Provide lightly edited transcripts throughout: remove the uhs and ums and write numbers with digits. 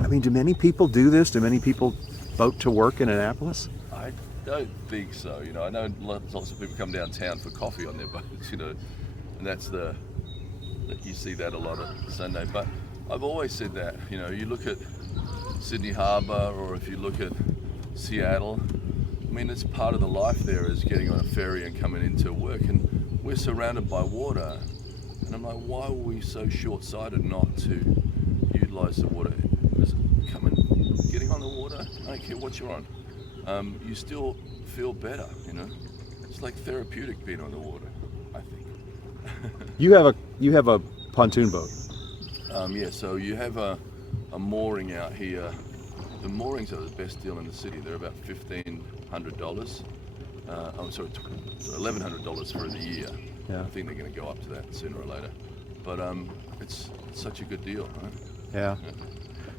I mean, do many people do this? Do many people boat to work in Annapolis? I don't think so. I know lots of people come downtown for coffee on their boats, and you see that a lot on Sunday. But I've always said that, you look at Sydney Harbour, or if you look at Seattle, I mean, it's part of the life there is getting on a ferry and coming into work, and we're surrounded by water. And I'm like, why are we so short-sighted not to utilise the water? Because getting on the water, I don't care what you're on, you still feel better, It's like therapeutic being on the water, I think. You have a pontoon boat. Yeah, so you have a mooring out here. The moorings are the best deal in the city. They're about $1,500. $1,100 for the year. Yeah. I think they're going to go up to that sooner or later. But it's such a good deal, right? Yeah.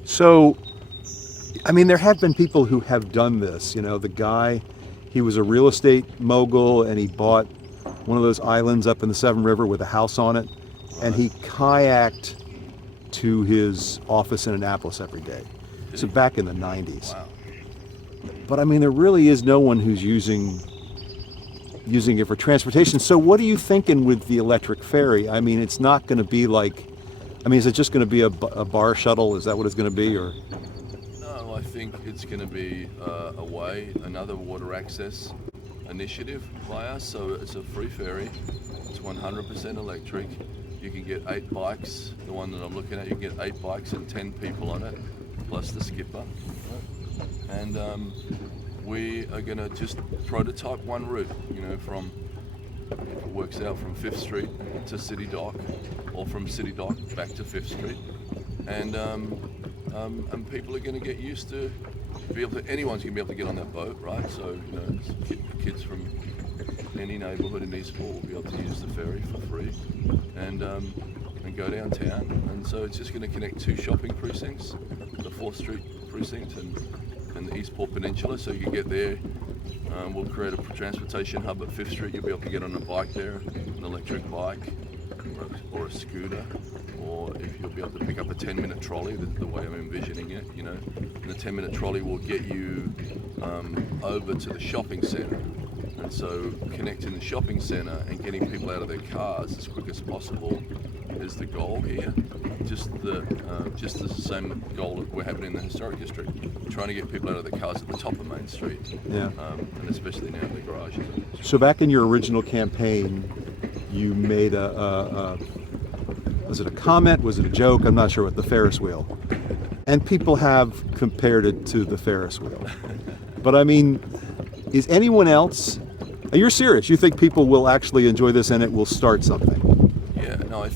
So, I mean, there have been people who have done this. The guy, he was a real estate mogul, and he bought one of those islands up in the Severn River with a house on it, and he kayaked to his office in Annapolis every day. So back in the 90s. Wow. But I mean, there really is no one who's using it for transportation. So what are you thinking with the electric ferry? I mean, it's not going to be like, is it just going to be a bar shuttle? Is that what it's going to be, or? No, I think it's going to be another water access initiative by us. So it's a free ferry. It's 100% electric. You can get 8 bikes. The one that I'm looking at, you can get 8 bikes and 10 people on it, plus the skipper. And we are going to just prototype one route, from, if it works out, from 5th Street to City Dock, or from City Dock back to 5th Street. And people are going to get used to anyone's going to be able to get on that boat, right? So, kids from any neighbourhood in Eastport will be able to use the ferry for free and go downtown. And so it's just going to connect 2 shopping precincts, the 4th Street precinct and the Eastport Peninsula, so you can get there. We'll create a transportation hub at 5th Street. You'll be able to get on a bike there, an electric bike or a scooter, or if you'll be able to pick up a 10-minute trolley, the way I'm envisioning it, and the 10-minute trolley will get you over to the shopping centre. And so connecting the shopping centre and getting people out of their cars as quick as possible is the goal here. Just the same goal that we're having in the historic district, trying to get people out of their cars at the top of Main Street, Yeah. And especially now in the garages. So back in your original campaign, you made was it a comment? Was it a joke? I'm not sure what, the Ferris wheel. And people have compared it to the Ferris wheel. But I mean, is anyone else, you're serious, you think people will actually enjoy this and it will start something? Yeah, no, I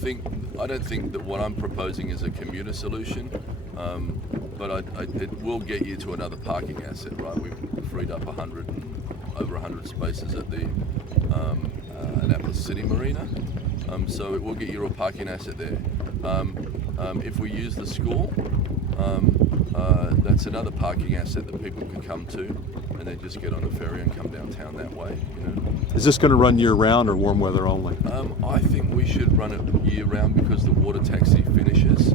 don't think that what I'm proposing is a commuter solution, but it will get you to another parking asset, right? We've freed up over 100 spaces at the Annapolis City Marina, so it will get you a parking asset there. If we use the school, that's another parking asset that people can come to, and then just get on a ferry and come downtown that way. Is this going to run year-round or warm weather only? I think we should run it year-round because the water taxi finishes,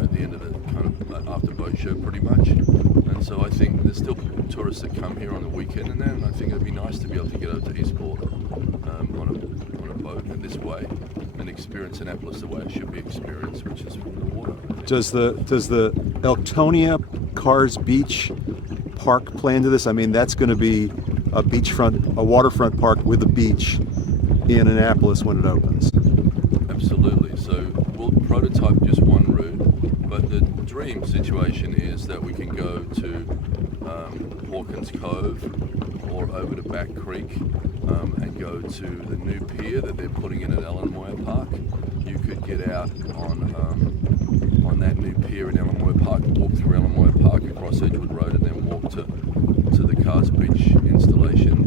at the end of the kind of after boat show, pretty much. And so I think there's still tourists that come here on the weekend and that, and I think it'd be nice to be able to get over to Eastport on a boat in this way and experience Annapolis the way it should be experienced, which is from the water. Does the Elktonia Cars Beach Park play into this? I mean, that's going to be a waterfront park with a beach in Annapolis when it opens. Absolutely. So we'll prototype just one route, but the dream situation is that we can go to Hawkins Cove or over to Back Creek and go to the new pier that they're putting in at Ellen Moyer Park. You could get out on that new pier in Ellen Moyer Park, walk through Ellen Moyer Park across Edgewood Road, and then walk to the Cars Beach installation.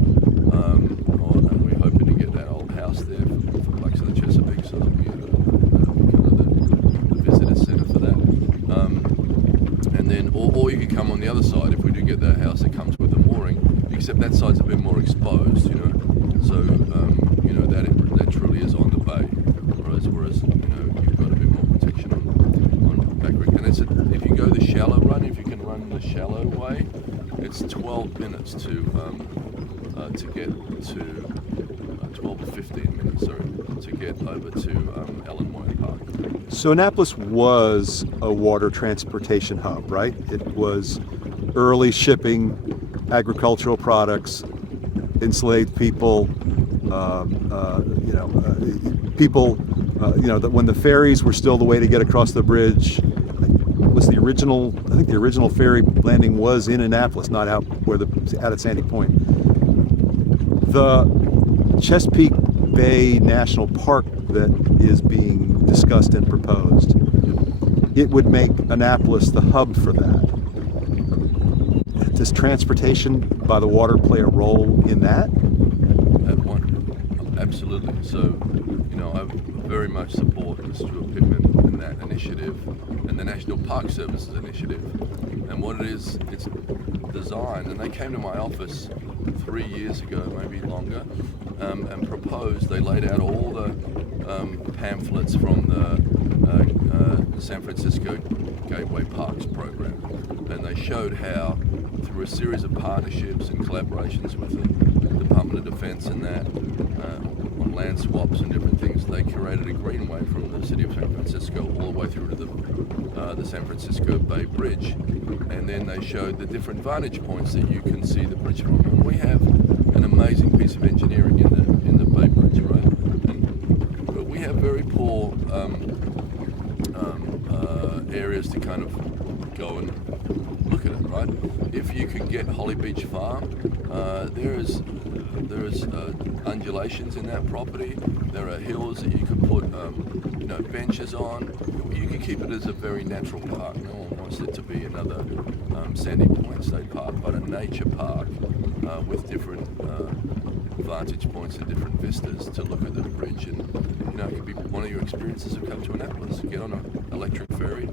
And we're hoping to get that old house there for Blacks of the Chesapeake, so that'll be kind of the visitor centre for that. And then, or you could come on the other side if we do get that house that comes with the mooring, except that side's a bit more exposed, So, that truly is on the bay, whereas you've got a bit more protection run the shallow way, it's 12 minutes to get to 12 to 15 minutes, sorry, to get over to Ellen Moyer Park. So Annapolis was a water transportation hub, right? It was early shipping agricultural products, enslaved people, people, when the ferries were still the way to get across the bridge. Was the original, I think the original ferry landing was in Annapolis, not out at Sandy Point. The Chesapeake Bay National Park that is being discussed and proposed, it would make Annapolis the hub for that. Does transportation by the water play a role in that? Absolutely. So, I very much support the Stuart Pittman and that initiative and the National Park Services initiative. And what it is, it's designed, and they came to my office 3 years ago, maybe longer, and proposed, they laid out all the pamphlets from the San Francisco Gateway Parks program. And they showed how, through a series of partnerships and collaborations with the Department of Defense and that, on land swaps and different things, they curated a greenway from the city of San Francisco all the way through to the San Francisco Bay Bridge. And then they showed the different vantage points that you can see the bridge from. And we have an amazing piece of engineering in the Bay Bridge, right? But we have very poor areas to kind of go and look at it, right? If you could get Holly Beach Farm, there is undulations in that property. There are hills that you could put benches on. You can keep it as a very natural park. No one wants it to be another Sandy Point State Park, but a nature park with different vantage points and different vistas to look at the bridge. And it could be one of your experiences of come to Annapolis. Get on an electric ferry,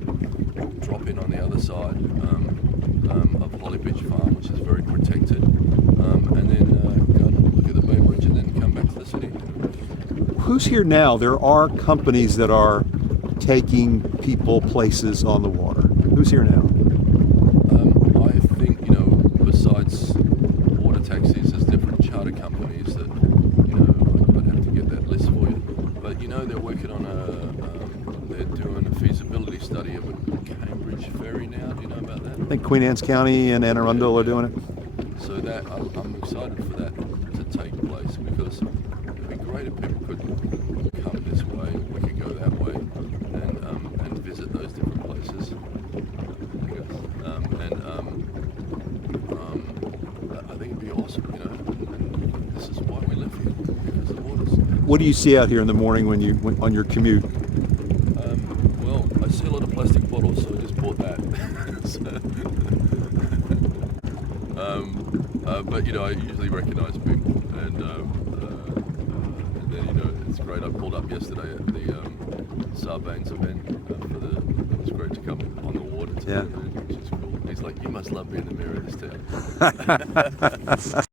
drop in on the other side of Holly Beach Farm, which is very protected, and then go and look at the Bay Bridge and then come back to the city. Who's here now? There are companies that are taking people places on the water. Who's here now? I think, besides water taxis, there's different charter companies that, I'd have to get that list for you. But, they're working on they're doing a feasibility study of a Cambridge ferry now. Do you know about that? I think Queen Anne's County and Anne Arundel are doing it. So that, I'm excited for that to take place, because it'd be great if people could come this way, we could go that way, and visit those different places. I think it'd be awesome, and this is why we live here, because the water's... What do you see out here in the morning when on your commute? Well, I see a lot of plastic bottles, so I just bought that. But I usually recognise people, and then it's great. I pulled up yesterday at the Sarbanes event it was great to come on the water today, which is cool. He's like, "You must love being the mayor of this town."